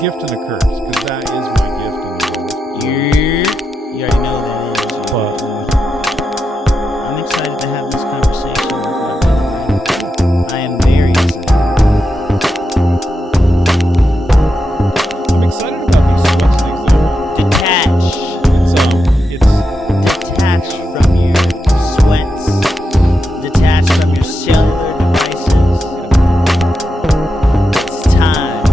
gift and a curse, because that is my gift in the world. You already know what that is. But I'm excited to have this conversation with my brother. I am very excited. I'm excited about these sweats things though. Detach. It's Detach from your sweats. Detach from your cellular devices. It's time.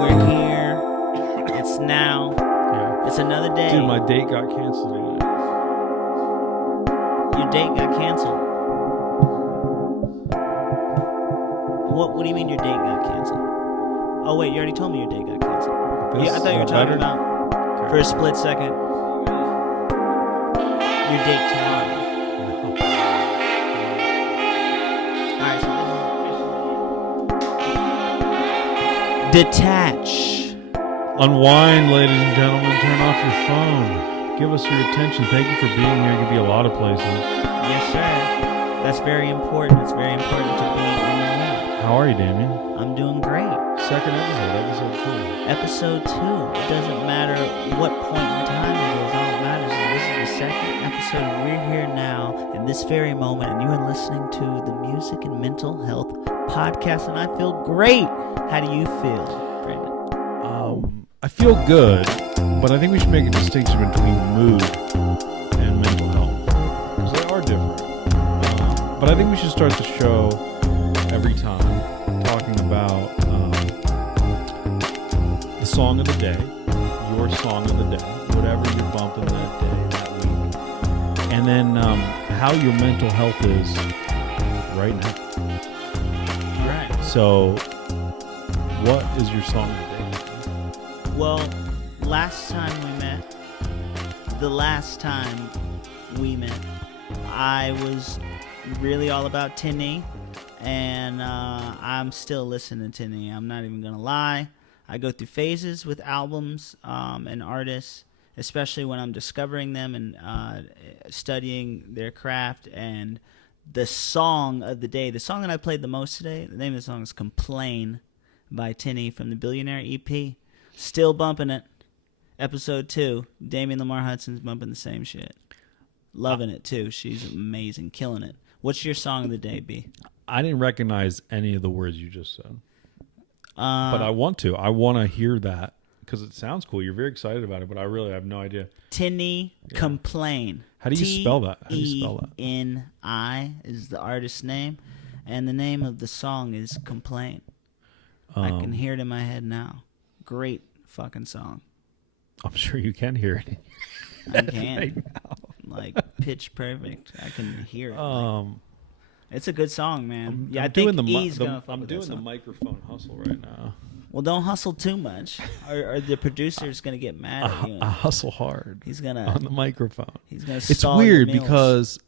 We're here. It's now. yeah. It's another day. Dude, my date got canceled tonight. Your date got canceled. What do you mean your date got canceled? Oh wait, you already told me your date got canceled. This Yeah, I thought you were talking about for a split second. Your date tomorrow. Alright, so detach. Unwind, ladies and gentlemen. Turn off your phone. Give us your attention. Thank you for being here. You could be a lot of places. Yes, sir. That's very important. It's very important to be in the room. How are you, Damian? I'm doing great. Second episode 2. Episode 2. It doesn't matter what point in time it is. All that matters is this is the second episode. And we're here now in this very moment, and you are listening to the Music and Mental Health Podcast, and I feel great. How do you feel, Brandon? I feel good, but I think we should make a distinction between mood and mental health, because they are different. But I think we should start the show every time talking about the song of the day, your song of the day, whatever you're bumping that day, that week, and then how your mental health is right now. Right. So, what is your song of the day? Well, the last time we met, I was really all about Tinny, and I'm still listening to Tinny. I'm not even gonna lie. I go through phases with albums and artists, especially when I'm discovering them and studying their craft. And the song of the day, the song that I played the most today, the name of the song is "Complain" by Tinny from the Billionaire EP. Still bumping it. Episode 2. Damian Lamar Hudson's bumping the same shit. Loving it too. She's amazing. Killing it. What's your song of the day, B? I didn't recognize any of the words you just said. But I want to. I want to hear that because it sounds cool. You're very excited about it, but I really have no idea. Tinny Complain. How do you spell that? How do you spell that? T-E-N-I is the artist's name, and the name of the song is Complain. I can hear it in my head now. Great fucking song. I'm sure you can hear it. I can. Right now. Like pitch perfect. I can hear it. It's a good song, man. I'm I doing think E's gonna fuck I'm with doing that the song. microphone hustle right now. Well, don't hustle too much, or the producer's gonna get mad at you. I hustle hard. He's gonna on the microphone. He's gonna. It's stall weird your meals. because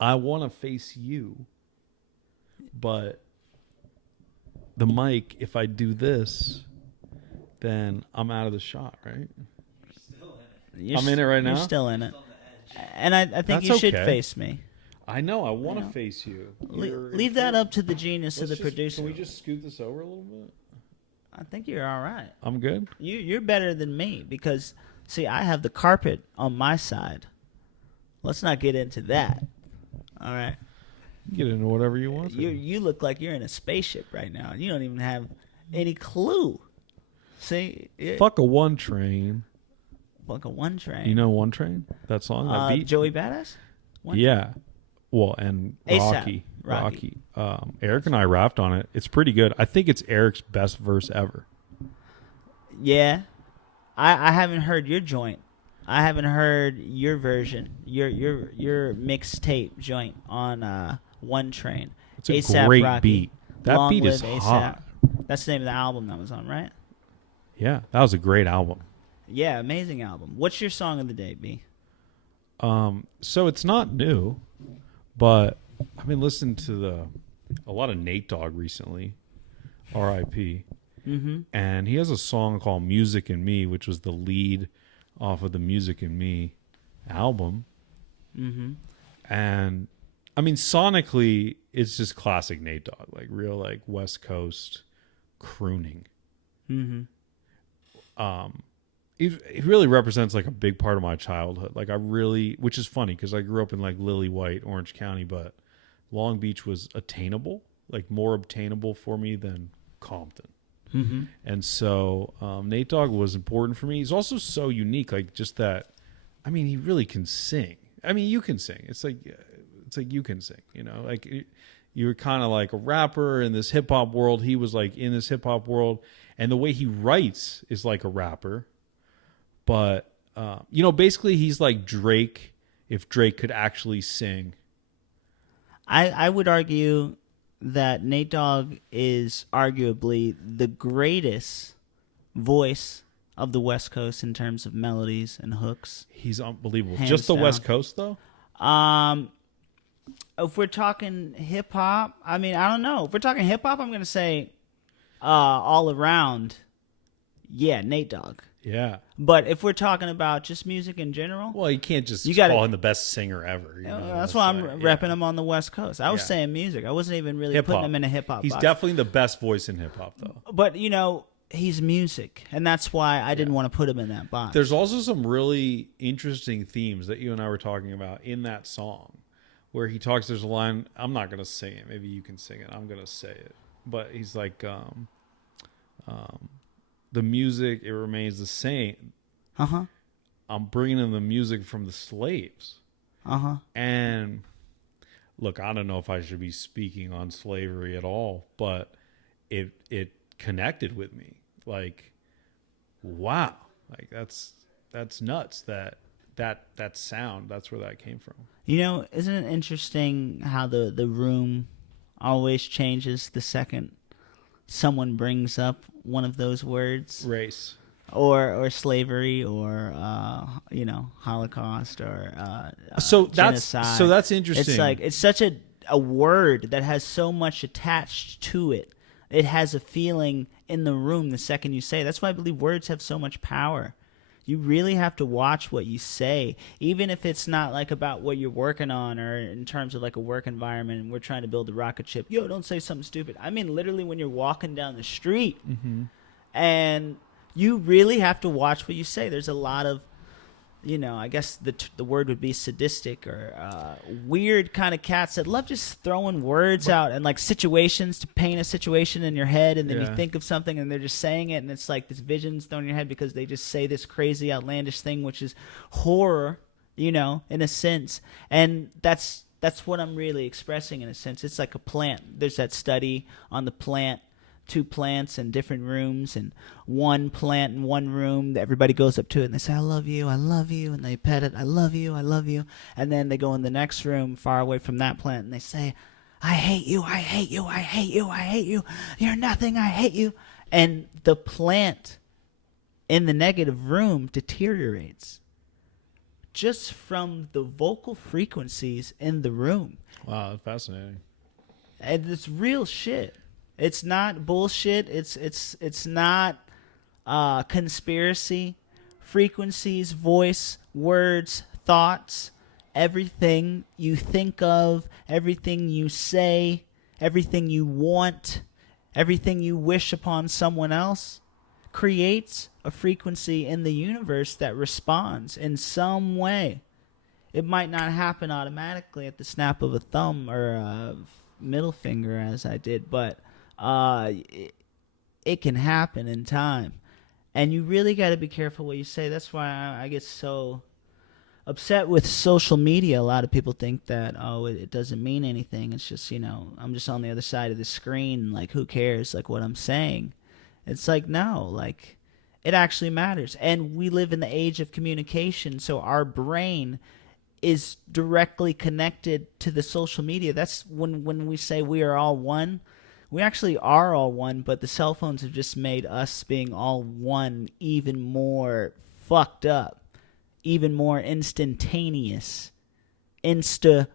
I want to face you, but the mic. If I do this, then I'm out of the shot, right? I'm in it right now? You're still in it. And I think That's you should okay. face me. I know. I want to face you. Leave that up to the genius of the producer. Can we just scoot this over a little bit? I think you're all right. I'm good. You're better than me because, see, I have the carpet on my side. Let's not get into that. All right. Get into whatever you want. You look like you're in a spaceship right now. You don't even have any clue. See? Fuck a one train. Fuck a one train. You know One Train? That song? That beat? Joey Badass? Yeah. Well, and A$AP Rocky. Eric and I rapped on it. It's pretty good. I think it's Eric's best verse ever. Yeah. I haven't heard your joint. I haven't heard your version, your mixtape joint on One Train. It's a A$AP great Rocky. beat. That Long beat is live hot. A$AP. That's the name of the album that was on, right? Yeah, that was a great album. Yeah, amazing album. What's your song of the day, B? So it's not new, but I've been listening to a lot of Nate Dogg recently, R.I.P. Mm-hmm. And he has a song called Music and Me, which was the lead off of the Music and Me album. Mm-hmm. And I mean, sonically, it's just classic Nate Dogg, like real like West Coast crooning. Mm-hmm. It really represents like a big part of my childhood. Like which is funny because I grew up in like Lily White, Orange County, but Long Beach was attainable, like more obtainable for me than Compton. Mm-hmm. And so Nate Dogg was important for me. He's also so unique, like just that. I mean, he really can sing. I mean, you can sing. It's like you can sing. You know, like you were kind of like a rapper in this hip hop world. He was like in this hip hop world, and the way he writes is like a rapper. But basically, he's like Drake if Drake could actually sing. I would argue that Nate Dogg is arguably the greatest voice of the West Coast in terms of melodies and hooks. He's unbelievable. Hands Just the down. West Coast, though? If we're talking hip hop, I mean, I don't know. If we're talking hip hop, I'm going to say all around, yeah, Nate Dogg. Yeah. But if we're talking about just music in general, well, you can't just gotta call him the best singer ever. That's why I'm repping him on the West Coast. I was Yeah. saying music. I wasn't even really Hip-hop. putting him in a hip hop. He's definitely the best voice in hip hop, though. But he's music, and that's why I didn't want to put him in that box. There's also some really interesting themes that you and I were talking about in that song, where he talks. There's a line. I'm not gonna sing it. Maybe you can sing it. I'm gonna say it. But he's like, the music, it remains the same. Uh-huh. I'm bringing in the music from the slaves. Uh-huh. And look, I don't know if I should be speaking on slavery at all, but it connected with me. Like, wow. Like that's nuts that sound, that's where that came from. Isn't it interesting how the room always changes the second someone brings up one of those words? Race. Or slavery, or Holocaust, or genocide. That's interesting. It's like it's such a word that has so much attached to it. It has a feeling in the room the second you say it. That's why I believe words have so much power. You really have to watch what you say, even if it's not like about what you're working on or in terms of like a work environment and we're trying to build a rocket ship. Yo, don't say something stupid. I mean, literally when you're walking down the street, and you really have to watch what you say. There's a lot of, I guess the word would be sadistic or weird kind of cats that love just throwing words out and like situations to paint a situation in your head, and then you think of something and they're just saying it, and it's like this vision's thrown in your head because they just say this crazy, outlandish thing, which is horror, in a sense. And that's what I'm really expressing in a sense. It's like a plant. There's that study on the plant. 2 plants in different rooms, and one plant in one room, everybody goes up to it and they say, I love you, and they pet it, I love you, and then they go in the next room far away from that plant and they say, I hate you, you're nothing, I hate you. And the plant in the negative room deteriorates just from the vocal frequencies in the room. Wow, that's fascinating. And it's real shit. It's not bullshit. It's not conspiracy. Frequencies, voice, words, thoughts, everything you think of, everything you say, everything you want, everything you wish upon someone else creates a frequency in the universe that responds in some way. It might not happen automatically at the snap of a thumb or a middle finger as I did, but it can happen in time, and you really got to be careful what you say. That's why I get so upset with social media. A lot of people think that it doesn't mean anything. It's just I'm just on the other side of the screen. Like, who cares? Like what I'm saying. It's like, no, like it actually matters. And we live in the age of communication, so our brain is directly connected to the social media. That's when we say we are all one. We actually are all one, but the cell phones have just made us being all one even more fucked up, even more instantaneous. Insta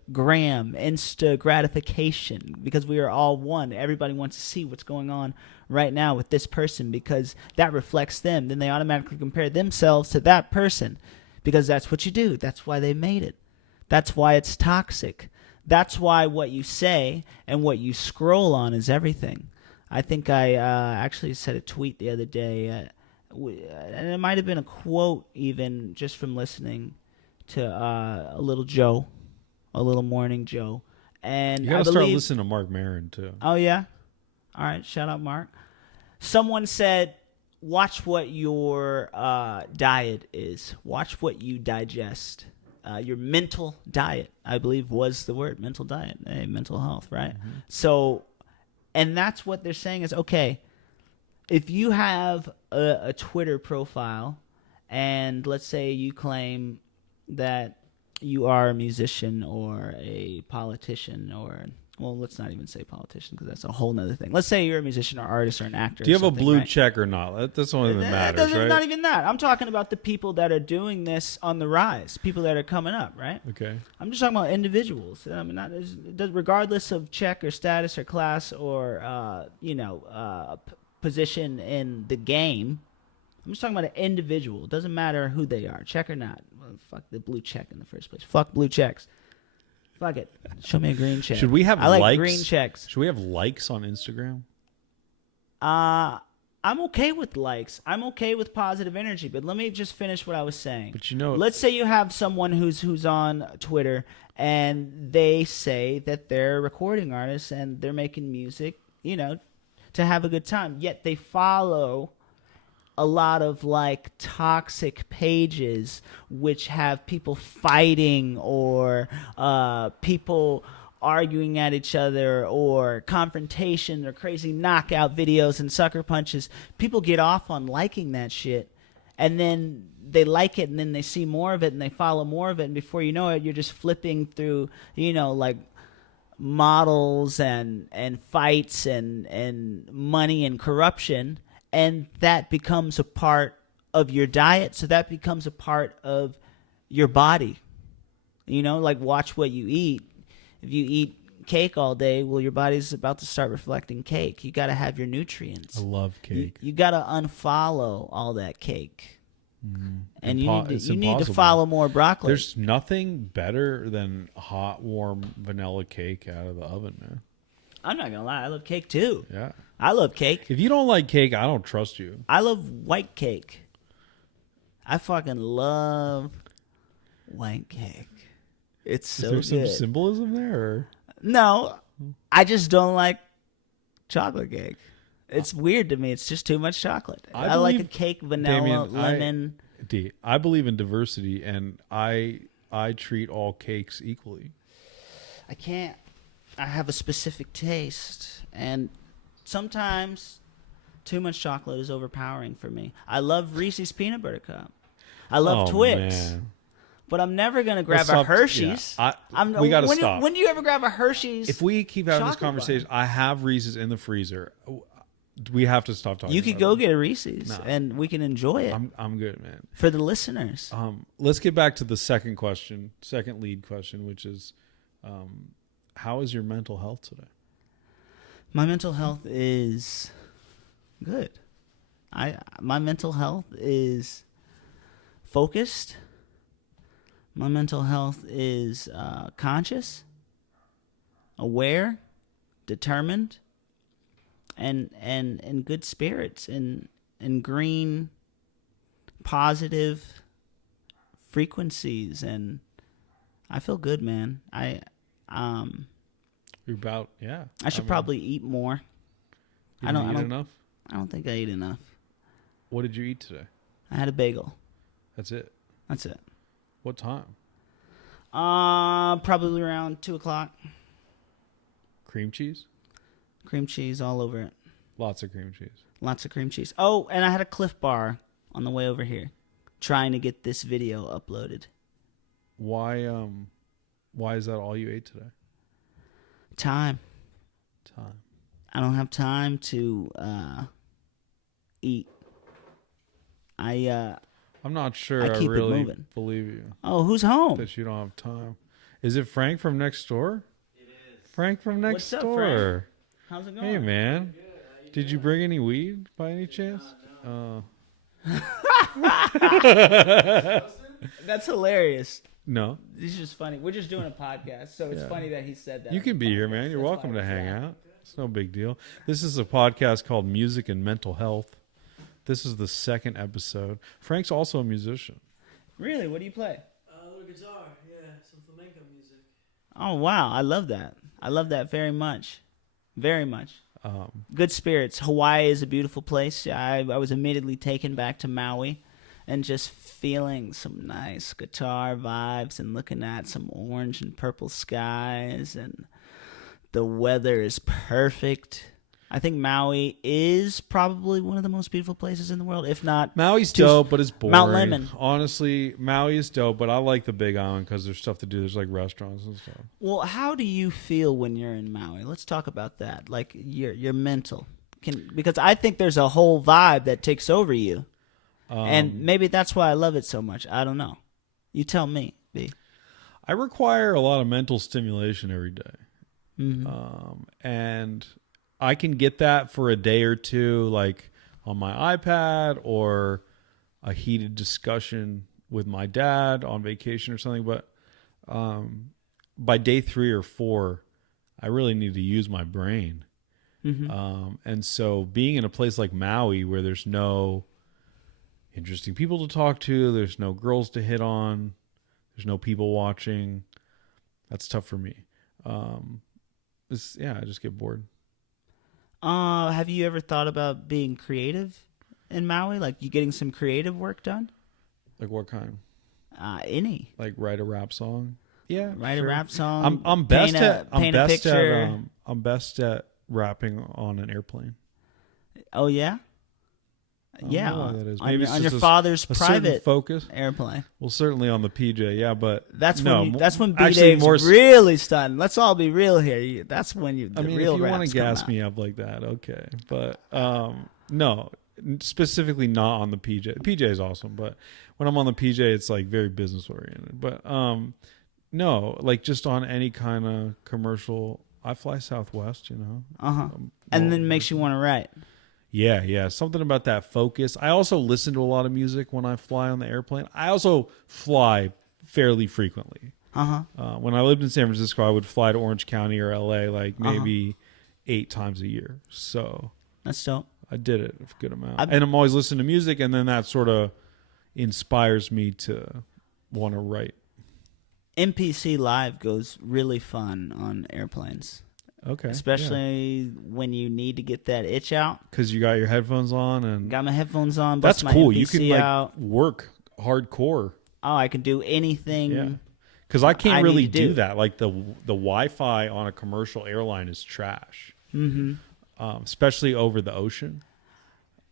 gratification, because we are all one. Everybody wants to see what's going on right now with this person because that reflects them. Then they automatically compare themselves to that person because that's what you do. That's why they made it. That's why it's toxic. That's why what you say and what you scroll on is everything. I think I actually said a tweet the other day and it might have been a quote even just from listening to a little morning Joe. And You got to start listening to Mark Maron too. Oh yeah, all right. Shout out Mark. Someone said, "Watch what your diet is. Watch what you digest. Your mental diet, I believe, was the word. Mental diet, mental health, right? Mm-hmm. So, and that's what they're saying is okay. If you have a Twitter profile, and let's say you claim that you are a musician or a politician or, well, let's not even say politician because that's a whole nother thing. Let's say you're a musician or artist or an actor. Do you have a blue right? check or not? That's the only thing that matters, right? Not even that. I'm talking about the people that are doing this on the rise, people that are coming up, right? Okay. I'm just talking about individuals. I mean, regardless of check or status or class or, position in the game. I'm just talking about an individual. It doesn't matter who they are, check or not. Well, fuck the blue check in the first place. Fuck blue checks. Fuck it. Show me a green check. Should we have I like likes? Green checks. Should we have likes on Instagram? I'm okay with likes. I'm okay with positive energy. But let me just finish what I was saying. But let's say you have someone who's on Twitter and they say that they're recording artists and they're making music, to have a good time. Yet they follow a lot of like toxic pages which have people fighting or people arguing at each other or confrontation or crazy knockout videos and sucker punches. People get off on liking that shit, and then they like it, and then they see more of it and they follow more of it, and before you know it, you're just flipping through, like models and fights and money and corruption. And that becomes a part of your diet. So that becomes a part of your body. Like watch what you eat. If you eat cake all day, well, your body's about to start reflecting cake. You got to have your nutrients. I love cake. You got to unfollow all that cake. Mm-hmm. And you need to follow more broccoli. There's nothing better than hot, warm vanilla cake out of the oven, man. I'm not going to lie. I love cake too. Yeah. I love cake. If you don't like cake, I don't trust you. I love white cake. I fucking love white cake. It's so good. Is there some symbolism there? Or? No, I just don't like chocolate cake. It's weird to me. It's just too much chocolate. I like a cake, vanilla, Damian, lemon. I believe in diversity, and I treat all cakes equally. I can't. I have a specific taste, and sometimes too much chocolate is overpowering for me. I love Reese's Peanut Butter Cup. I love Twix. Man. But I'm never going to grab a Hershey's. Yeah. We got to stop. When do you ever grab a Hershey's? If we keep having this conversation, I have Reese's in the freezer. We have to stop talking. You could go get a Reese's, and we can enjoy it. I'm good, man. For the listeners. Let's get back to the second lead question, which is, how is your mental health today? My mental health is good. My mental health is focused. My mental health is conscious, aware, determined, and in good spirits, and green, positive frequencies, and I feel good, man. You're about, yeah. I should probably eat more. I don't eat enough? I don't think I ate enough. What did you eat today? I had a bagel. That's it? That's it. What time? Probably around 2:00. Cream cheese? Cream cheese all over it. Lots of cream cheese. Lots of cream cheese. Oh, and I had a Cliff Bar on the way over here, trying to get this video uploaded. Why is that all you ate today? Time. I don't have time to eat. I'm not sure I keep really it moving. Believe you. Oh, who's home? That you don't have time. Is it Frank from next door? It is. Frank from next What's up, door. Frank? How's it going? Hey, man. Did you bring any weed by any chance? That's hilarious. No. This is just funny. We're just doing a podcast, so it's funny that he said that. You can be here, man. You're welcome to hang out. It's no big deal. This is a podcast called Music and Mental Health. This is the second episode. Frank's also a musician. Really? What do you play? A little guitar, yeah, some flamenco music. Oh, wow. I love that. I love that very much. Very much. Good spirits. Hawaii is a beautiful place. I was immediately taken back to Maui and just feeling some nice guitar vibes and looking at some orange and purple skies, and the weather is perfect. I think Maui is probably one of the most beautiful places in the world, if not. Maui's dope, but it's boring. Mount Lemmon. Honestly, Maui is dope, but I like the Big Island because there's stuff to do. There's like restaurants and stuff. Well, how do you feel when you're in Maui? Let's talk about that. Like your mental, because I think there's a whole vibe that takes over you, and maybe that's why I love it so much. I don't know. You tell me, B. I require a lot of mental stimulation every day, Mm-hmm. and I can get that for a day or two, like on my iPad or a heated discussion with my dad on vacation or something. But by day 3 or 4, I really need to use my brain. Mm-hmm. And so being in a place like Maui where there's no interesting people to talk to, there's no girls to hit on, there's no people watching, that's tough for me. I just get bored. Have you ever thought about being creative in Maui? Like you getting some creative work done? Like what kind? Any. Like write a rap song? Yeah, Write sure. a rap song. I'm best at picture. I'm best at rapping on an airplane. Oh yeah. I don't Yeah, know why that is. on Maybe your, it's on just your father's a certain private focus. airplane. Well, certainly on the PJ, yeah, but That's no, when that's when actually B-Dave's more really stunned. Let's all be real here. That's when you. The I mean, real if you want raps to come gas out. me up like that, okay. But no, specifically not on the PJ. The PJ is awesome, but when I'm on the PJ, it's like very business oriented. But no, like just on any kind of commercial. I fly Southwest, you know. And then makes you want to write. Yeah. Something about that focus. I also listen to a lot of music when I fly on the airplane. I also fly fairly frequently. When I lived in San Francisco, I would fly to Orange County or LA like maybe 8 times a year. So That's dope. I did it a good amount. And I'm always listening to music, and then that sort of inspires me to want to write. MPC Live goes really fun on airplanes. Okay. Especially when you need to get that itch out. Because you got your headphones on. And Got my headphones on. that's bust my cool. MPC You can like out. work hardcore. Oh, I can do anything. Yeah. Because I can't I really need to do that. Like the Wi-Fi on a commercial airline is trash. Especially over the ocean.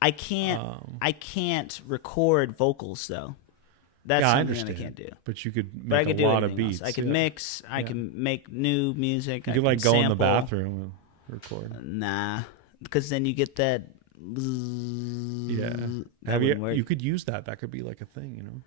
I can't record vocals though. That's Yeah, I something that I understand. can't do. But you could But I make could a do lot of anything else. beats. I can mix. I can make new music. You I could like can go in the sample. bathroom and record. Nah, because then you get that. Yeah. That Have wouldn't work. you could use that. That could be like a thing, you know.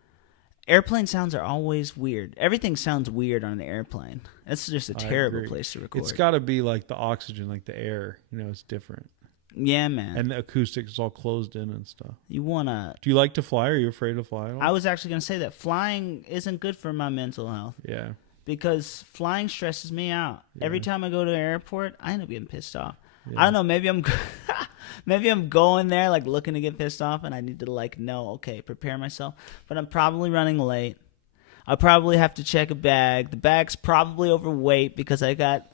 Airplane sounds are always weird. Everything sounds weird on an airplane. It's just a I terrible agree. place to record. It's got to be like the oxygen, like the air. You know, it's different. Yeah, man. And the acoustics is all closed in and stuff. You wanna? Do you like to fly? Or are you afraid to fly at all? I was actually gonna say that flying isn't good for my mental health Yeah. because flying stresses me out. Yeah. Every time I go to an airport, I end up getting pissed off. Yeah. I don't know. Maybe I'm maybe I'm going there like looking to get pissed off, and I need to like prepare myself. But I'm probably running late. I probably have to check a bag. The bag's probably overweight because I got,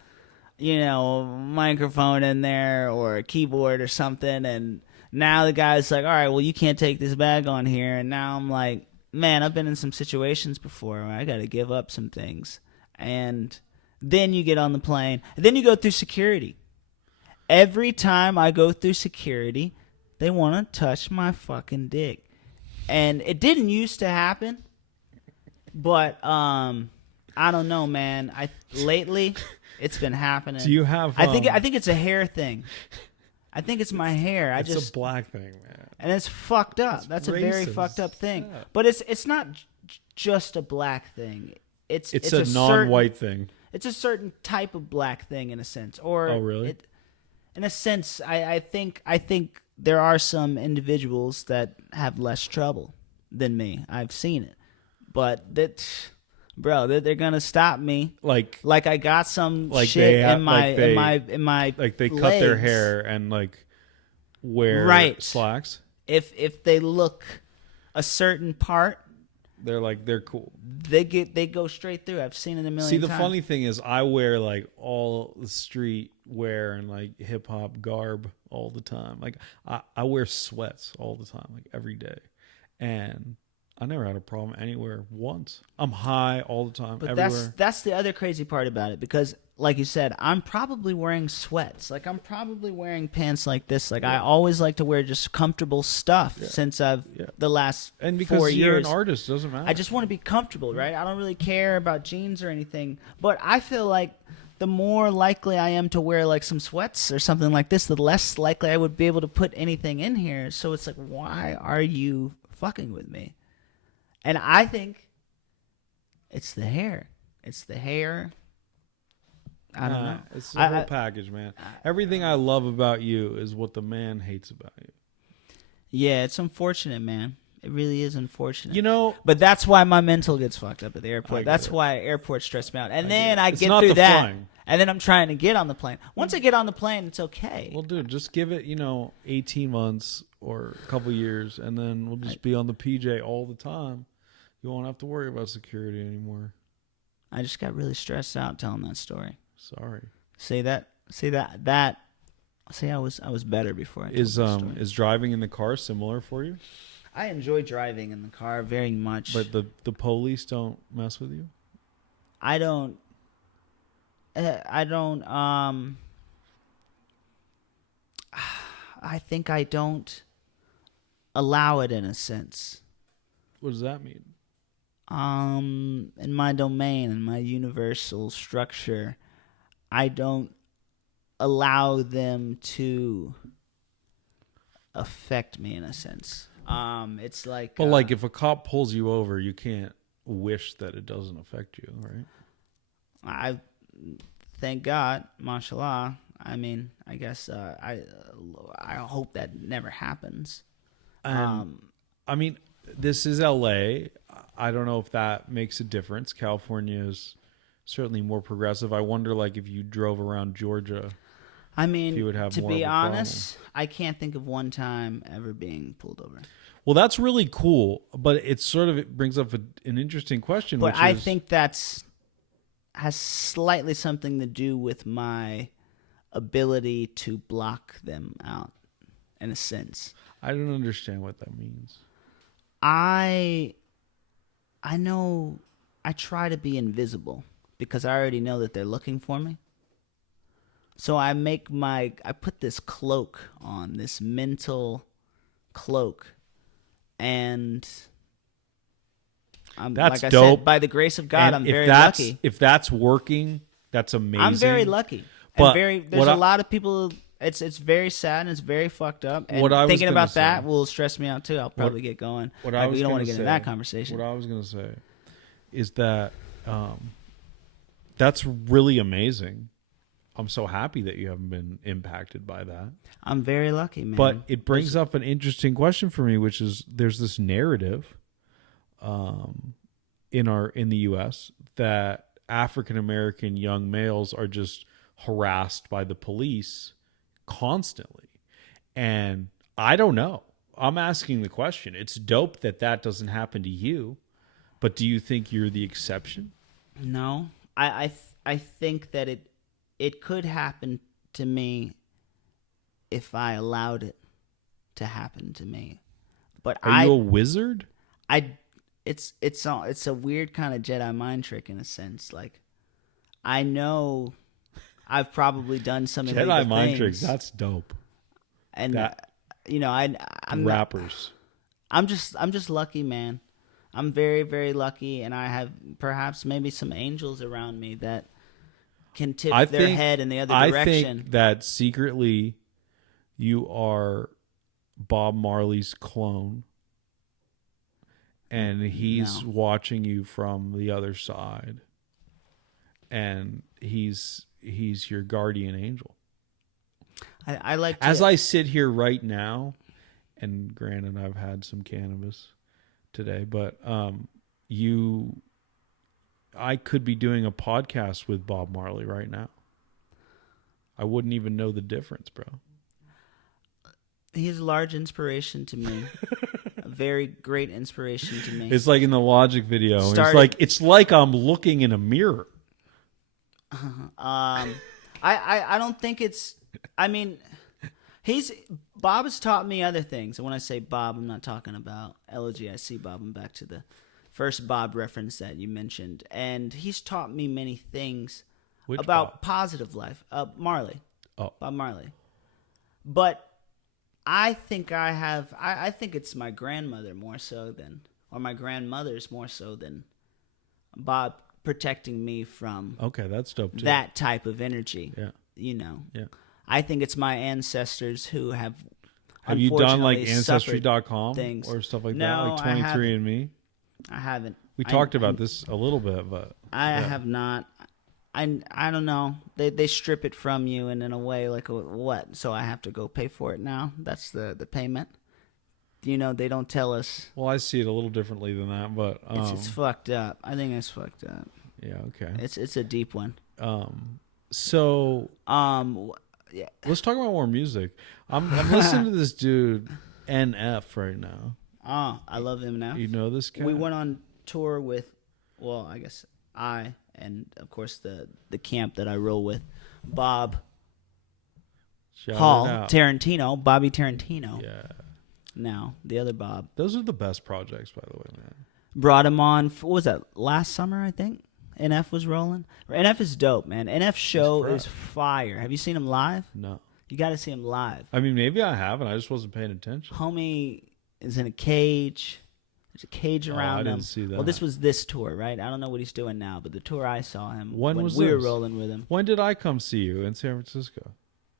a microphone in there or a keyboard or something. And now the guy's like, all right, well, you can't take this bag on here. And now I'm like, man, I've been in some situations before where I got to give up some things. And then you get on the plane. And then you go through security. Every time I go through security, they want to touch my fucking dick. And it didn't used to happen. But I don't know, man. Lately it's been happening. Do you have? I think it's a hair thing. I think it's my hair. It's a black thing, man. And it's fucked up. That's a very racist. fucked up thing. Yeah. But it's not just a black thing. It's a non-white thing. It's a certain type of black thing in a sense. Or Oh, really? In a sense, I think there are some individuals that have less trouble than me. I've seen it. But they're gonna stop me. Like I got some shit in my like they cut their legs. hair and like wear slacks. If they look a certain part, they're cool. they go straight through. I've seen it a million See, the times. funny thing is, I wear like all the street wear and like hip hop garb all the time. Like I wear sweats all the time, like every day, and I never had a problem anywhere once. I'm high all the time, But everywhere. that's the other crazy part about it, because like you said, I'm probably wearing sweats. Like I'm probably wearing pants like this. Like I always like to wear just comfortable stuff since the last And because 4 you're years. an artist, doesn't matter. I just want to be comfortable, right? I don't really care about jeans or anything. But I feel like the more likely I am to wear like some sweats or something like this, the less likely I would be able to put anything in here. So it's like, why are you fucking with me? And I think it's the hair. It's the hair. I don't know. It's the whole package, man. Everything I love about you is what the man hates about you. Yeah, it's unfortunate, man. It really is unfortunate. You know, But that's why my mental gets fucked up at the I airport. get That's it. why airports stress me out. And I then get it. I It's get not through the that. flying. And then I'm trying to get on the plane. Once I get on the plane, it's okay. well, dude, just give it, 18 months or a couple years, and then we'll just be on the PJ all the time. You won't have to worry about security anymore. I just got really stressed out telling that story. Sorry. Say I was better before I told Is that story. is driving in the car similar for you? I enjoy driving in the car very much. But the police don't mess with you? I don't I think I don't allow it in a sense. What does that mean? In my domain, in my universal structure, I don't allow them to affect me in a sense. It's like, But like, if a cop pulls you over, you can't wish that it doesn't affect you, right? I thank God, mashallah. I mean, I guess I hope that never happens. I mean, this is LA. I don't know if that makes a difference. California is certainly more progressive. I wonder, like, if you drove around Georgia. I mean, you would have to more be of a problem. honest, I can't think of one time ever being pulled over. Well, that's really cool, but it brings up an interesting question. But which I is, think has slightly something to do with my ability to block them out, in a sense. I don't understand what that means. I know I try to be invisible because I already know that they're looking for me. So I put this cloak on, this mental cloak, and That's like I dope. said, by the grace of God, And I'm if very that's lucky. If that's working, that's amazing. I'm very lucky. But There's what a lot of people. It's very sad and it's very fucked up. And What I was thinking gonna about that say- will stress me out too. I'll probably get going. What I was we don't want gonna to get say- into that conversation. What I was going to say is that that's really amazing. I'm so happy that you haven't been impacted by that. I'm very lucky, man. But it brings up an interesting question for me, which is there's this narrative in the U.S. that African American young males are just harassed by the police constantly, and I don't know. I'm asking the question. It's dope that doesn't happen to you, but do you think you're the exception? No, I think that it could happen to me if I allowed it to happen to me. But Are you a wizard? it's a weird kind of Jedi mind trick in a sense. Like, I know I've probably done some illegal Jedi mind tricks. things, That's dope. and that- I'm Rappers. I'm just lucky, man. I'm very, very lucky, and I have perhaps maybe some angels around me that can tip their head in the other I direction. think that secretly you are Bob Marley's clone, and he's No. watching you from the other side, and he's your guardian angel. I like to, As I sit here right now, and granted, I've had some cannabis today, but I could be doing a podcast with Bob Marley right now. I wouldn't even know the difference, bro. He's a large inspiration to me. A very great inspiration to me. It's like in the Logic video. Started- It's like I'm looking in a mirror. I don't think it's. I mean, Bob has taught me other things. And when I say Bob, I'm not talking about LOGIC Bob. I'm back to the first Bob reference that you mentioned. And he's taught me many things Which about Bob? positive life. Marley. Oh. Bob Marley. But I think I think it's my grandmother more so than, or my grandmother's more so than Bob protecting me from Okay, that's dope too. that type of energy. Yeah. You know. Yeah. I think it's my ancestors who have you done like unfortunately suffered Ancestry.com things. or stuff like No, that? I Like haven't. 23andMe? I haven't. We talked about this a little bit, but I have not. I don't know. They strip it from you, and in a way, like what? So I have to go pay for it now. That's the payment. You know, they don't tell us. well, I see it a little differently than that, but It's fucked up. I think it's fucked up. yeah, okay. It's a deep one. So Yeah. let's talk about more music. I'm listening to this dude NF right now. Oh, I love him now. You know this guy? We went on tour with, well, I guess and of course the camp that I roll with, Bob Shout Hall it out. Tarantino, Bobby Tarantino. Yeah. Now the other Bob Those are the best projects, by the way, man. brought him on. What was that? Last summer, I think. NF was rolling. NF is dope, man. NF show fresh. is fire. Have you seen him live? No. You got to see him live. I mean, maybe I haven't. I just wasn't paying attention. Homie is in a cage. There's a cage around I him. didn't see that. Well, this was this tour, right? I don't know what he's doing now, but the tour I saw him When was we were this? rolling with him. When did I come see you in San Francisco?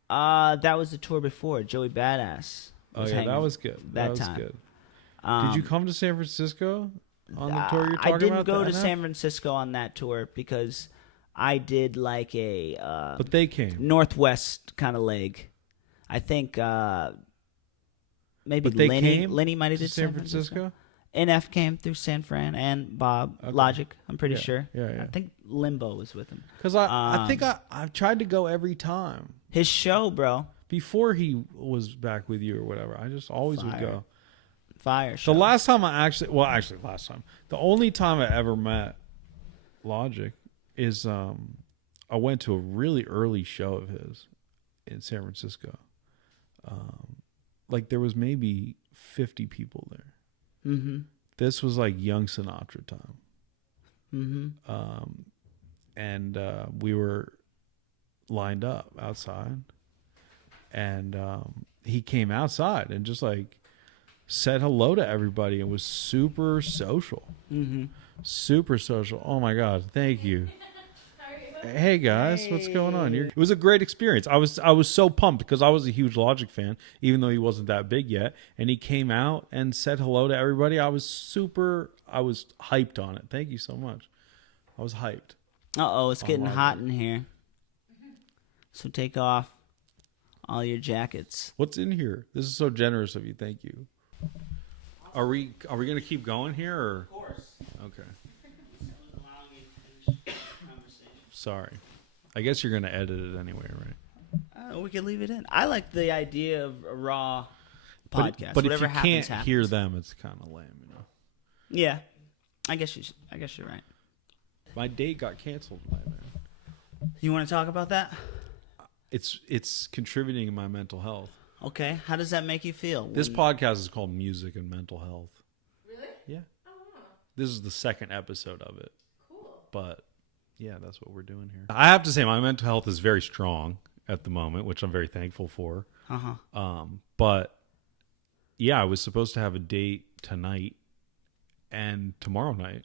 That was the tour before. Joey Badass. Oh, was yeah, hanging that was good. that was time. good. Um, Did you come to San Francisco on the tour you're talking I didn't about? go the to NF? San Francisco on that tour because I did like a But they came. Northwest kind of leg. I think maybe But they Lenny. came Lenny might have to did San Francisco? NF came through San Fran and Bob Okay. Logic. I'm pretty Yeah, sure. yeah. I think Limbo was with him. Because I think I've tried to go every time. His show, bro, Before he was back with you or whatever. I just always would Fire. go. fire show. The last time last time. The only time I ever met Logic is I went to a really early show of his in San Francisco. Like there was maybe 50 people there. Mm-hmm. This was like young Sinatra time. Mm-hmm. And we were lined up outside, and he came outside and just like said hello to everybody and was super social. Mm-hmm. Super social. Oh my God. Thank you. Hey guys, what's going on? It was a great experience. I was so pumped because I was a huge Logic fan, even though he wasn't that big yet. And he came out and said hello to everybody. I was hyped on it. Thank you so much. I was hyped. Uh-oh, it's getting love hot in here. So take off all your jackets. What's in here? This is so generous of you. Thank you. Are we gonna keep going here or? Of course. Okay. Sorry. I guess you're gonna edit it anyway, right? We can leave it in. I like the idea of a raw podcast. But if Whatever you happens, can't happens. hear them, it's kind of lame, you know. Yeah, I guess you're right. My date got canceled tonight, man. You want to talk about that? It's contributing to my mental health. Okay. How does that make you feel? This podcast is called Music and Mental Health. Really? Yeah. Oh, wow. This is the second episode of it. Cool. But yeah, that's what we're doing here. I have to say my mental health is very strong at the moment, which I'm very thankful for. Uh-huh. But yeah, I was supposed to have a date tonight and tomorrow night.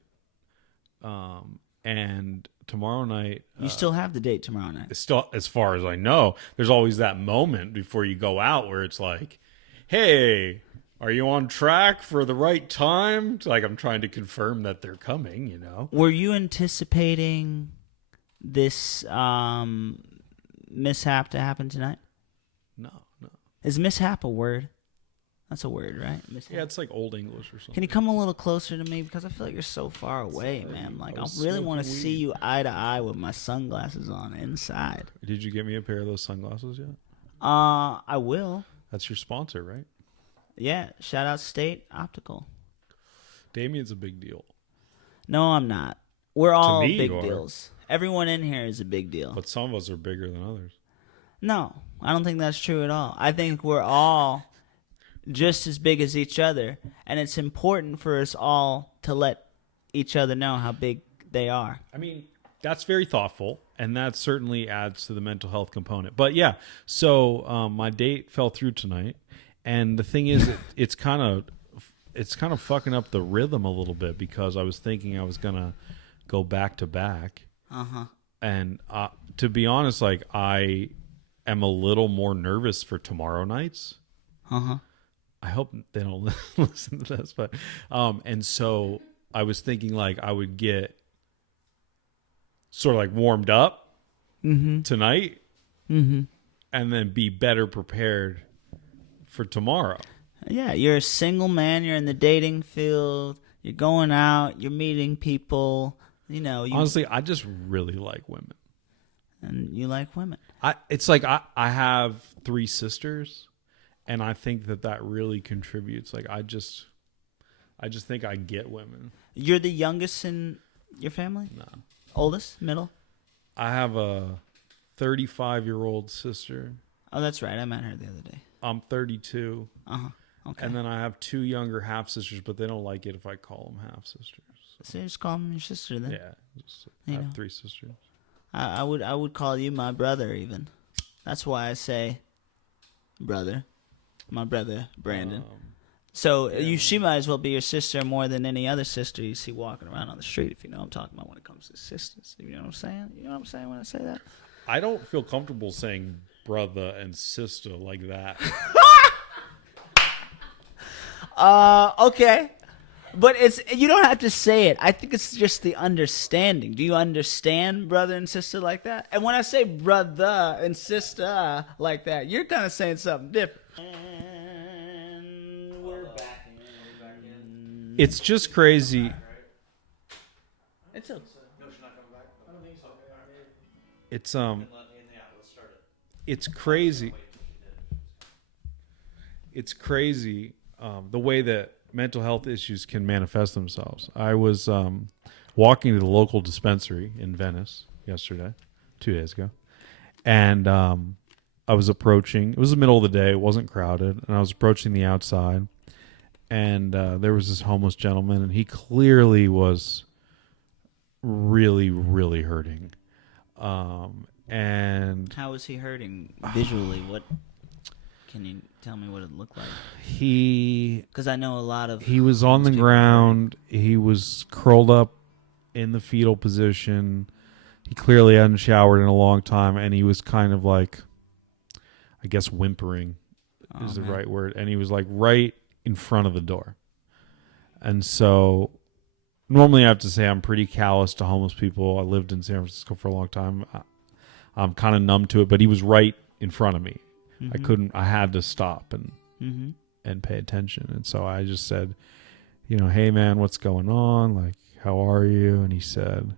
And tomorrow night, You still have the date tomorrow night. it's still, as far as I know, there's always that moment before you go out where it's like, hey, are you on track for the right time? It's like I'm trying to confirm that they're coming, you know? Were you anticipating this mishap to happen tonight? No. Is mishap a word? That's a word, right? Mishap. Yeah, it's like Old English or something. Can you come a little closer to me? Because I feel like you're so far away, man. Like, I was really want to smoking see weed. you eye to eye with my sunglasses on inside. Did you get me a pair of those sunglasses yet? I will. That's your sponsor, right? Yeah, shout out State Optical. Damian's a big deal. No, I'm not. We're all me, big you are. deals. Everyone in here is a big deal. But some of us are bigger than others. No, I don't think that's true at all. I think we're all just as big as each other, and it's important for us all to let each other know how big they are. I mean, that's very thoughtful, and that certainly adds to the mental health component. But yeah, so my date fell through tonight, and the thing is, it's kind of fucking up the rhythm a little bit because I was thinking I was gonna go back to back, and to be honest, like I am a little more nervous for tomorrow nights. I hope they don't listen to this, but and so I was thinking like I would get sort of like warmed up tonight, and then be better prepared for tomorrow. Yeah, you're a single man. You're in the dating field. You're going out. You're meeting people. You know, Honestly, I just really like women, and you like women. It's like I have 3 sisters, and I think that really contributes. Like I just think I get women. You're the youngest in your family? No. Oldest? Middle? I have a 35-year-old sister. Oh, that's right. I met her the other day. I'm 32. Okay. And then I have 2 younger half-sisters, but they don't like it if I call them half-sisters. So just call them your sister then. Yeah. I have 3 sisters. I would call you my brother even. That's why I say brother. My brother, Brandon. She might as well be your sister more than any other sister you see walking around on the street, if you know what I'm talking about when it comes to sisters. You know what I'm saying? You know what I'm saying when I say that? I don't feel comfortable saying brother and sister like that. Okay. But you don't have to say it. I think it's just the understanding. Do you understand brother and sister like that? And when I say brother and sister like that, you're kind of saying something different. And we're back in. It's just crazy. It's a... No, she's not coming back. I don't think so. It's It's crazy. It's crazy the way that mental health issues can manifest themselves. I was walking to the local dispensary in Venice yesterday, 2 days ago, and I was approaching. It was the middle of the day. It wasn't crowded, and I was approaching the outside, and there was this homeless gentleman, and he clearly was really, really hurting. And how was he hurting visually? What can you tell me what it looked like? Because I know a lot of... He was on the ground. He was curled up in the fetal position. He clearly hadn't showered in a long time, and he was kind of like, I guess, whimpering is the right word. And he was like right in front of the door. And so normally I have to say I'm pretty callous to homeless people. I lived in San Francisco for a long time. I'm kind of numb to it, but he was right in front of me. I had to stop and pay attention. And so I just said, hey man, what's going on? Like, how are you? And he said,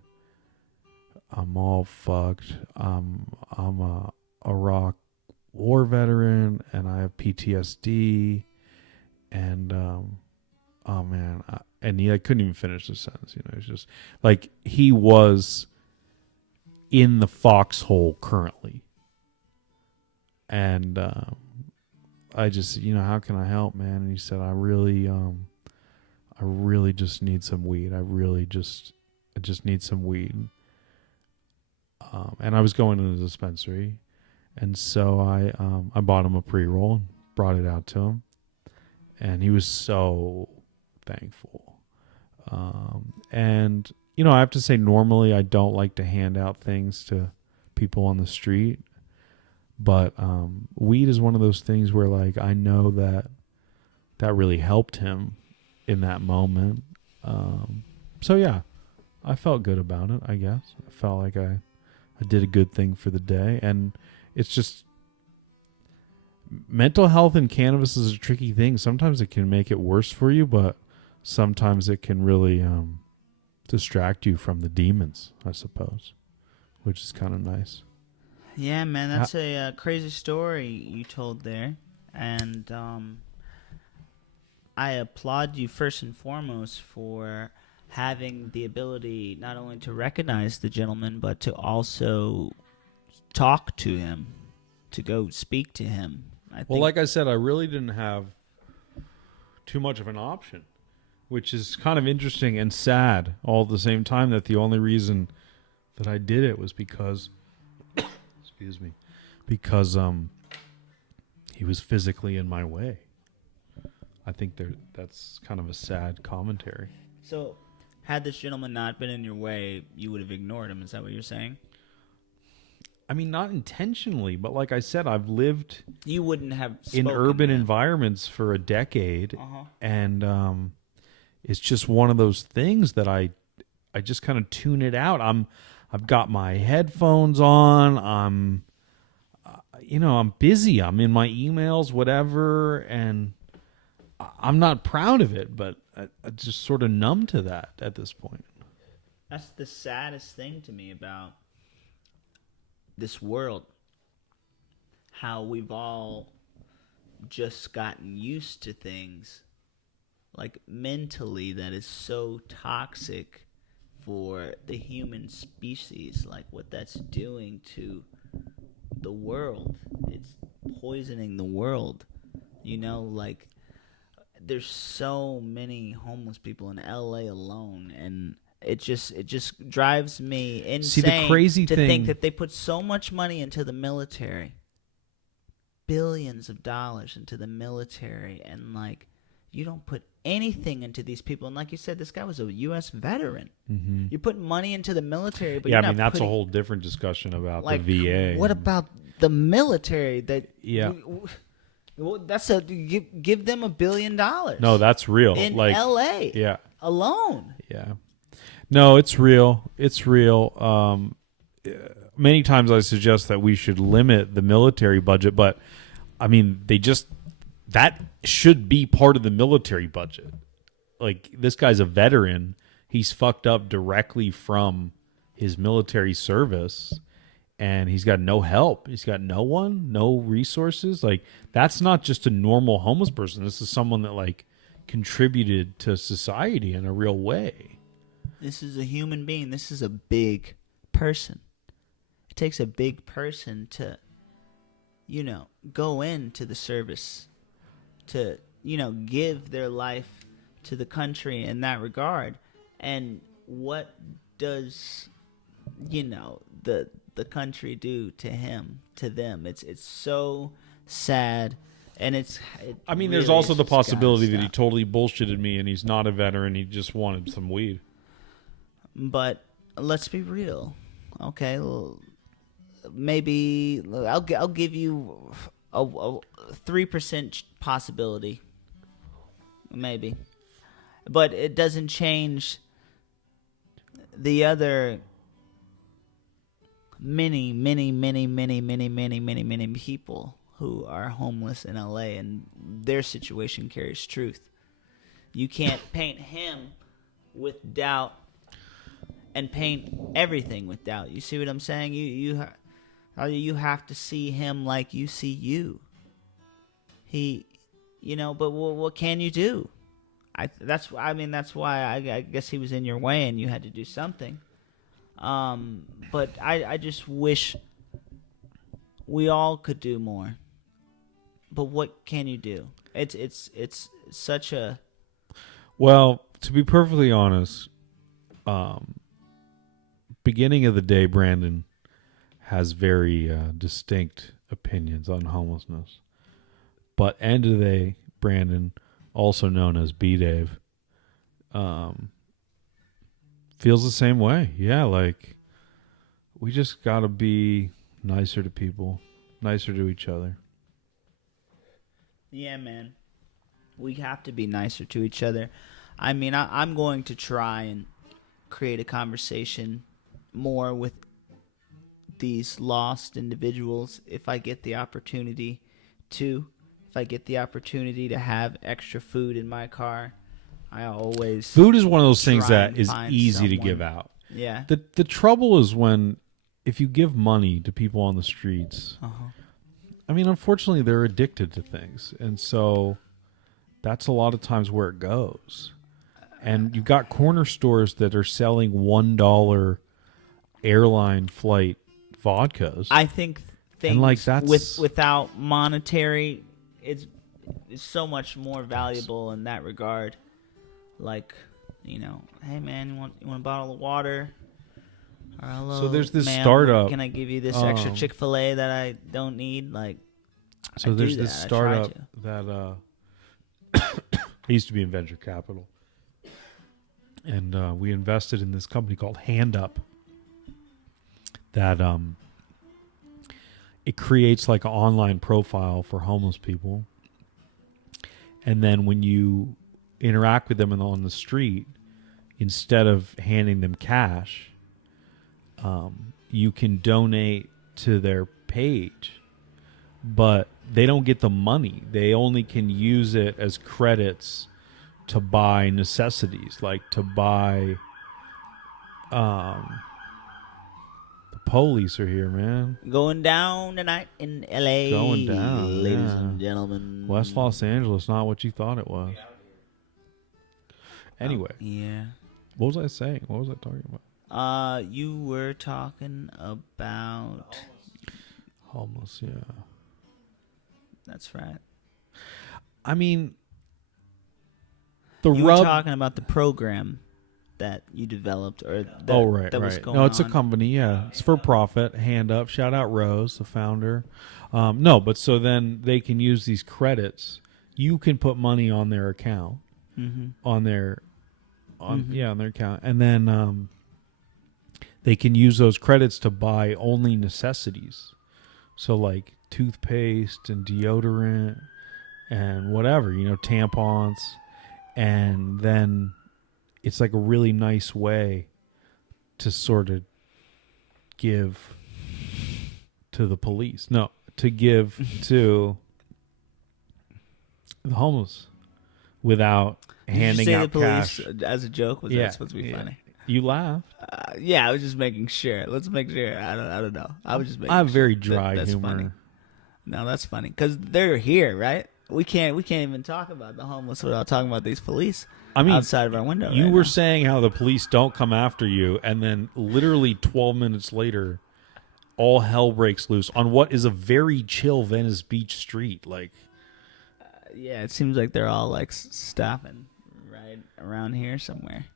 I'm all fucked. I'm a Iraq war veteran and I have PTSD and, oh man. And I couldn't even finish the sentence. It's just like he was in the foxhole currently. And I just, how can I help, man? And he said, I really just need some weed. I just need some weed. And I was going to the dispensary, and so I bought him a pre-roll and brought it out to him, and he was so thankful. And I have to say, normally I don't like to hand out things to people on the street. But weed is one of those things where, like, I know that really helped him in that moment. So, yeah, I felt good about it, I guess. I felt like I did a good thing for the day. And it's just mental health and cannabis is a tricky thing. Sometimes it can make it worse for you, but sometimes it can really distract you from the demons, I suppose, which is kind of nice. Yeah, man, that's a crazy story you told there. And I applaud you first and foremost for having the ability not only to recognize the gentleman, but to also talk to him, to go speak to him. Well, like I said, I really didn't have too much of an option, which is kind of interesting and sad all at the same time, that the only reason that I did it was because, excuse me, because he was physically in my way. I think that's kind of a sad commentary. So, had this gentleman not been in your way, you would have ignored him. Is that what you're saying? I mean, not intentionally, but like I said, I've lived You wouldn't have in spoken urban to him. environments for a decade, Uh-huh. and it's just one of those things that I just kind of tune it out. I've got my headphones on. I'm busy. I'm in my emails, whatever, and I'm not proud of it, but I just sort of numb to that at this point. That's the saddest thing to me about this world. How we've all just gotten used to things, like mentally, that is so toxic for the human species. Like what that's doing to the world. It's poisoning the world. Like there's so many homeless people in LA alone, and it just drives me insane. See, the crazy to thing, think that they put so much money into the military, billions of dollars into the military, and like you don't put anything into these people. And like you said, this guy was a U.S. veteran. Mm-hmm. You put money into the military, but yeah, you're I mean not that's putting, a whole different discussion about like, the VA. What about the military? That Yeah. That's give them $1 billion. No, that's real. In like L.A. Yeah. alone. Yeah. No, it's real. It's real. Many times I suggest that we should limit the military budget, but I mean, that should be part of the military budget. Like, this guy's a veteran. He's fucked up directly from his military service, and he's got no help. He's got no one, no resources. Like, that's not just a normal homeless person. This is someone that, like, contributed to society in a real way. This is a human being. This is a big person. It takes a big person to, go into the service, to, give their life to the country in that regard. And what does, the country do to him, to them? It's so sad. And there's really also the possibility that he totally bullshitted me and he's not a veteran. He just wanted some weed. But let's be real. Okay, well, maybe I'll give you a 3% possibility. Maybe. But it doesn't change the other many people who are homeless in LA, and their situation carries truth. You can't paint him with doubt and paint everything with doubt. You see what I'm saying? You have to see him like you see you. But what can you do? That's why I guess he was in your way and you had to do something. But I just wish we all could do more. But what can you do? It's such a... Well, to be perfectly honest, beginning of the day, Brandon has very distinct opinions on homelessness. But end of the day, Brandon, also known as B-Dave, feels the same way. Yeah, like, we just got to be nicer to people, nicer to each other. Yeah, man. We have to be nicer to each other. I mean, I'm going to try and create a conversation more with these lost individuals if I get the opportunity to. If I get the opportunity to have extra food in my car, I always... Food is one of those things try that and is find easy to someone. give out. Yeah. The trouble is if you give money to people on the streets, Uh-huh. I mean, unfortunately, they're addicted to things, and so that's a lot of times where it goes. And you've got corner stores that are selling $1 airline flight vodkas. I think things And, like, that's- without monetary, it's so much more valuable in that regard. Like, you know, hey man, you want a bottle of water? Or hello, So there's this ma'am, startup, Can I give you this extra Chick-fil-A that I don't need? Like, so I there's do this that. I try startup to. that I used to be in venture capital, and we invested in this company called HandUp. That it creates like an online profile for homeless people, and then when you interact with them on the street, instead of handing them cash, you can donate to their page, but they don't get the money. They only can use it as credits to buy necessities, like to buy. The police are here, man. Going down tonight in L.A. Going down, ladies yeah. and gentlemen. West Los Angeles, not what you thought it was. Anyway, Yeah. what was I saying? What was I talking about? You were talking about. Homeless, yeah. That's right. I mean, the You were rub. talking about the program that you developed, or that, Right. was going No, it's on. a company. Yeah, it's for profit. HandUp. Shout out Rose, the founder. No, but so then they can use these credits. You can put money on their account, on their account, and then they can use those credits to buy only necessities. So like toothpaste and deodorant and whatever, tampons, and then it's like a really nice way to sort of give to the police. No, to give to the homeless without handing Did you say out the police cash. as a joke? Was that supposed to be funny? You laughed. Yeah, I was just making sure. Let's make sure. I don't know. I was just making. I have sure. very dry That's humor. Funny. No, that's funny because they're here, right? We can't even talk about the homeless without talking about these police. I mean, outside of our window. You right were now. saying how the police don't come after you, and then literally 12 minutes later, all hell breaks loose on what is a very chill Venice Beach street. Like, Yeah, it seems like they're all like stopping right around here somewhere.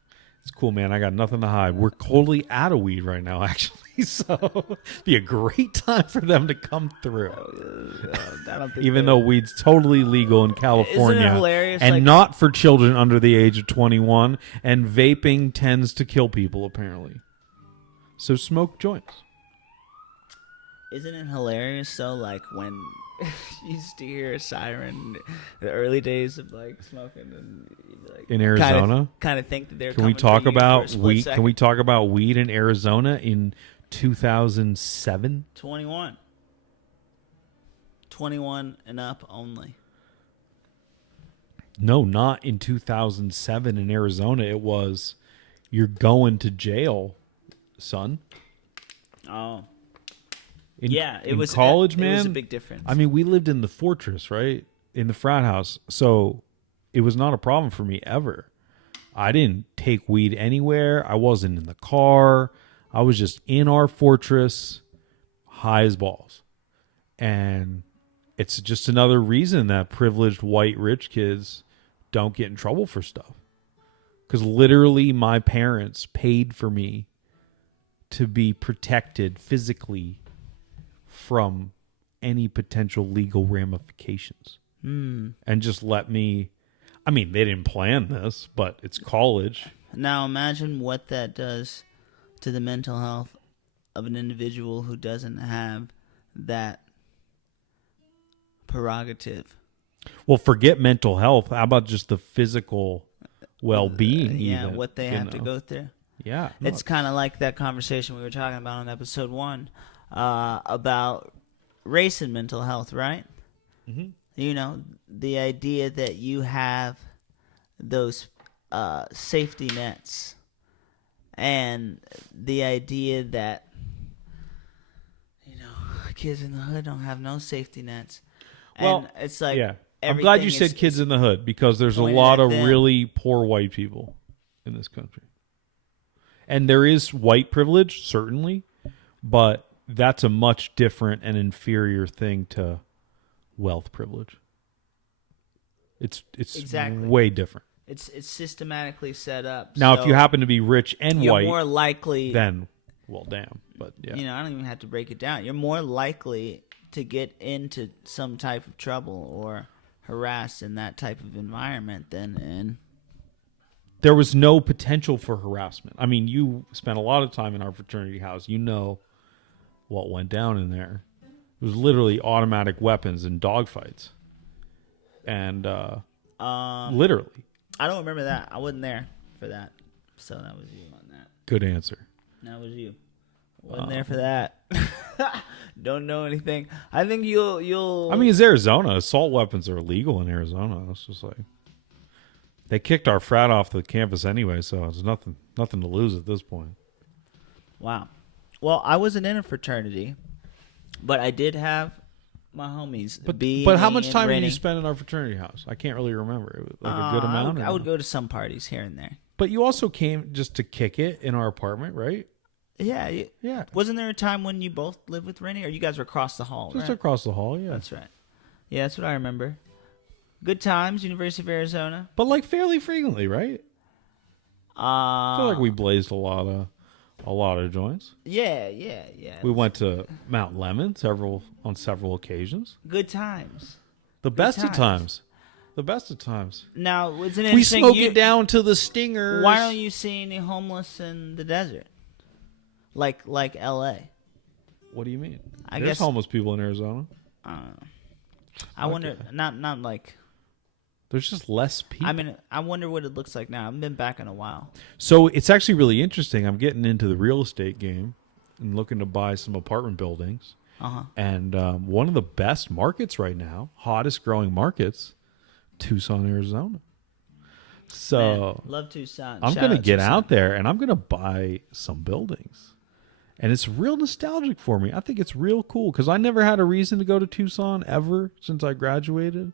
it's cool, man. I got nothing to hide. We're totally out of weed right now, actually. So, be a great time for them to come through. I don't think Even they're- though weed's totally legal in California, Isn't it hilarious? and Like- not for children under the age of 21, and vaping tends to kill people, apparently. So smoke joints. Isn't it hilarious though? Like when you used to hear a siren, the early days of like smoking, and you'd be like In Arizona? kind of think that they're. Can we coming for talk you for a about split weed? second. Can we talk about weed in Arizona in 2007? 21 and up only. No, not in 2007 in Arizona. It was, you're going to jail, son. Oh, In, yeah, it in was college, man. It was a big difference. I mean, we lived in the fortress, right? In the frat house. So it was not a problem for me ever. I didn't take weed anywhere. I wasn't in the car. I was just in our fortress, high as balls. And it's just another reason that privileged white rich kids don't get in trouble for stuff. Because literally my parents paid for me to be protected physically from any potential legal ramifications. And just let me, I mean, they didn't plan this, but it's college. Now imagine what that does to the mental health of an individual who doesn't have that prerogative. Well, forget mental health. How about just the physical well-being? Yeah, even, what they you have to know? go through. Yeah. no, It's kind of like that conversation we were talking about on episode 1 about race and mental health, right? Mhm. You know, the idea that you have those safety nets, and the idea that, you know, kids in the hood don't have no safety nets. Well, And it's like, yeah. I'm glad you everything said kids in the hood because there's a pointed lot at of them. really poor white people in this country. And there is white privilege, certainly, but that's a much different and inferior thing to wealth privilege. It's Exactly. way different. It's systematically set up. Now, so if you happen to be rich and you're white, more likely, then, well, damn. But, yeah. you know, I don't even have to break it down. You're more likely to get into some type of trouble or harassed in that type of environment than in. There was no potential for harassment. I mean, you spent a lot of time in our fraternity house. You know what went down in there. It was literally automatic weapons and dogfights. And literally. I don't remember that. I wasn't there for that. So that was you on that. Good answer. That was you. Wasn't there for that. Don't know anything. I think you'll. I mean, it's Arizona. Assault weapons are illegal in Arizona. It's just like they kicked our frat off the campus anyway, so it's nothing to lose at this point. Wow. Well, I wasn't in a fraternity, but I did have my homies. But how much time did you spend in our fraternity house? I can't really remember. It was like a good amount. I would go to some parties here and there. But you also came just to kick it in our apartment, right? Yeah. Yeah. Wasn't there a time when you both lived with Rennie, or you guys were across the hall? Just right? across the hall, yeah. That's right. Yeah, that's what I remember. Good times, University of Arizona. But like fairly frequently, right? I feel like we blazed a lot of joints. Yeah. We went to Mount Lemon on several occasions. Good times. The best of times. The best of times. Now, it's an We interesting. smoke it down to the stingers. Why don't you see any homeless in the desert? Like L.A. What do you mean? I There's guess homeless people in Arizona. I wonder. yeah. Not like. There's just less people. I mean, I wonder what it looks like now. I haven't been back in a while. So it's actually really interesting. I'm getting into the real estate game and looking to buy some apartment buildings. And one of the best markets right now, hottest growing markets, Tucson, Arizona. So Man, love Tucson. I'm Shout going to out get Tucson. out there and I'm going to buy some buildings. And it's real nostalgic for me. I think it's real cool because I never had a reason to go to Tucson ever since I graduated.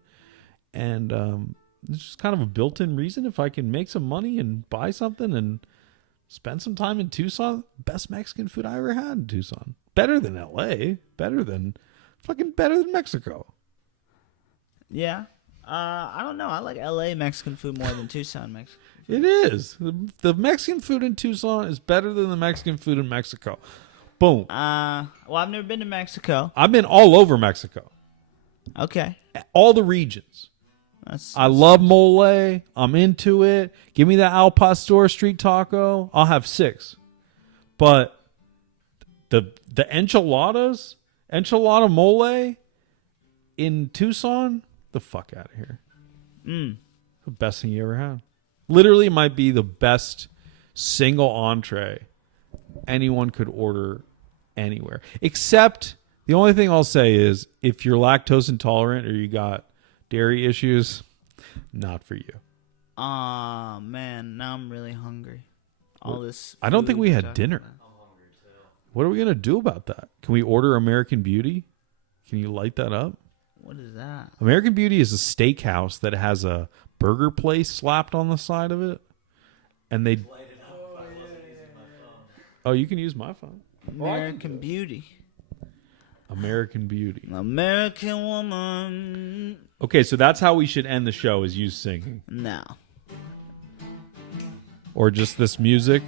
And it's just kind of a built-in reason. If I can make some money and buy something and spend some time in Tucson, best Mexican food I ever had in Tucson. Better than LA. Better than Mexico. Yeah. I don't know. I like L.A. Mexican food more than Tucson Mexican. It is. The Mexican food in Tucson is better than the Mexican food in Mexico. Boom. Well, I've never been to Mexico. I've been all over Mexico. Okay. All the regions. I love mole. I'm into it. Give me that al pastor street taco. I'll have 6. But the enchilada mole in Tucson, the fuck out of here. The best thing you ever had. Literally might be the best single entree anyone could order anywhere. Except the only thing I'll say is if you're lactose intolerant or you got dairy issues, not for you. Aw, man. Now I'm really hungry. All this. I don't think food we you're had talking dinner. about. What are we going to do about that? Can we order American Beauty? Can you light that up? What is that? American Beauty is a steakhouse that has a burger place slapped on the side of it. And they... Oh, you can use my phone. American Beauty. American Beauty. American woman. Okay, so that's how we should end the show, is you singing. No. Or just this music.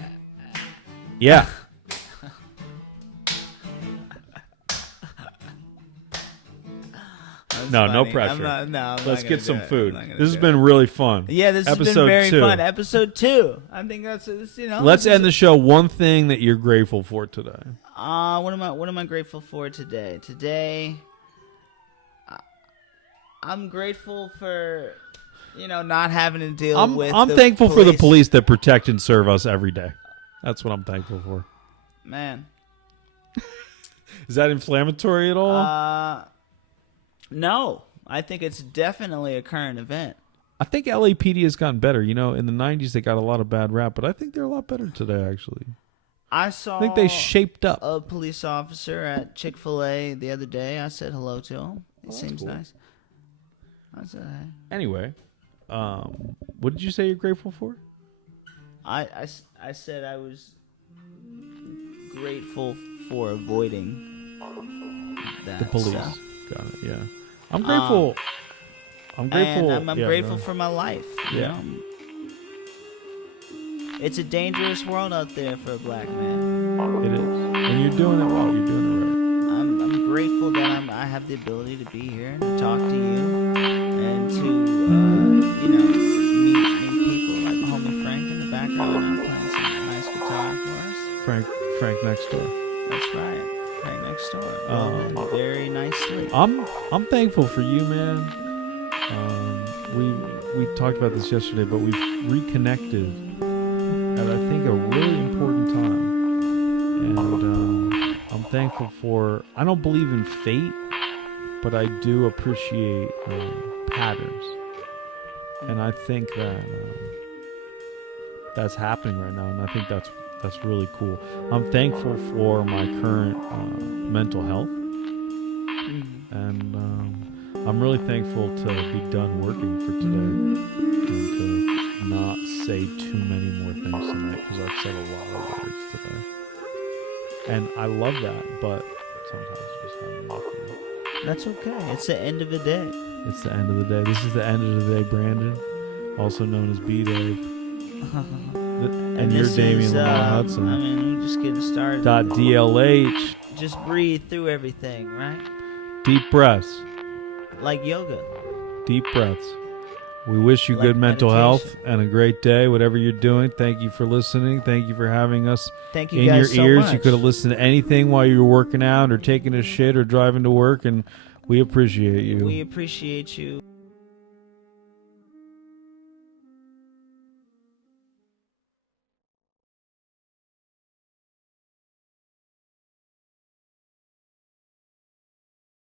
Yeah. No, no funny. pressure. I'm Let's not get some gonna do it. food. I'm not gonna This has do been really fun. Yeah, this has been Episode very 2. fun. Episode 2. I think that's you know. Let's end the show. One thing that you're grateful for today. What am I grateful for today? Today, I'm grateful for not having to deal with. I'm the thankful for the police that protect and serve us every day. That's what I'm thankful for. Man. Is that inflammatory at all? No. I think it's definitely a current event. I think LAPD has gotten better. In the 90s they got a lot of bad rap, but I think they're a lot better today, actually. I saw I think they shaped up. a police officer at Chick-fil-A the other day. I said hello to him. He seems cool. nice. I said, hey. Anyway, what did you say you're grateful for? I said I was grateful for avoiding that The police. stuff. Got it. Yeah, I'm grateful. I'm grateful. And I'm yeah, grateful no. for my life. You Yeah. know? It's a dangerous world out there for a black man. It is, and you're doing it well. You're doing it right. I'm grateful that I have the ability to be here and to talk to you and to meet people like homie Frank in the background now playing some nice guitar for us. Frank next door. That's right, Frank next door. Very nicely. I'm thankful for you, man. We talked about this yesterday, but we've reconnected at I think a really important time, and I'm thankful for. I don't believe in fate, but I do appreciate patterns, and I think that that's happening right now, and I think that's really cool. I'm thankful for my current mental health, and I'm really thankful to be done working for today and to not say too many more things tonight because I've said a lot of words today. And I love that, but sometimes I just have enough of it. That's okay. It's the end of the day. It's the end of the day. This is the end of the day, Brandon, also known as B-Dave. And you're this Damian is, Lamar Hudson. I mean, we're just getting started. .dlh. Just breathe through everything, right? Deep breaths. Like yoga. Deep breaths. We wish you Like good mental health meditation. and a great day, whatever you're doing. Thank you for listening. Thank you for having us Thank you in guys your so ears. much. You could have listened to anything while you were working out or taking a shit or driving to work, and we appreciate you. We appreciate you.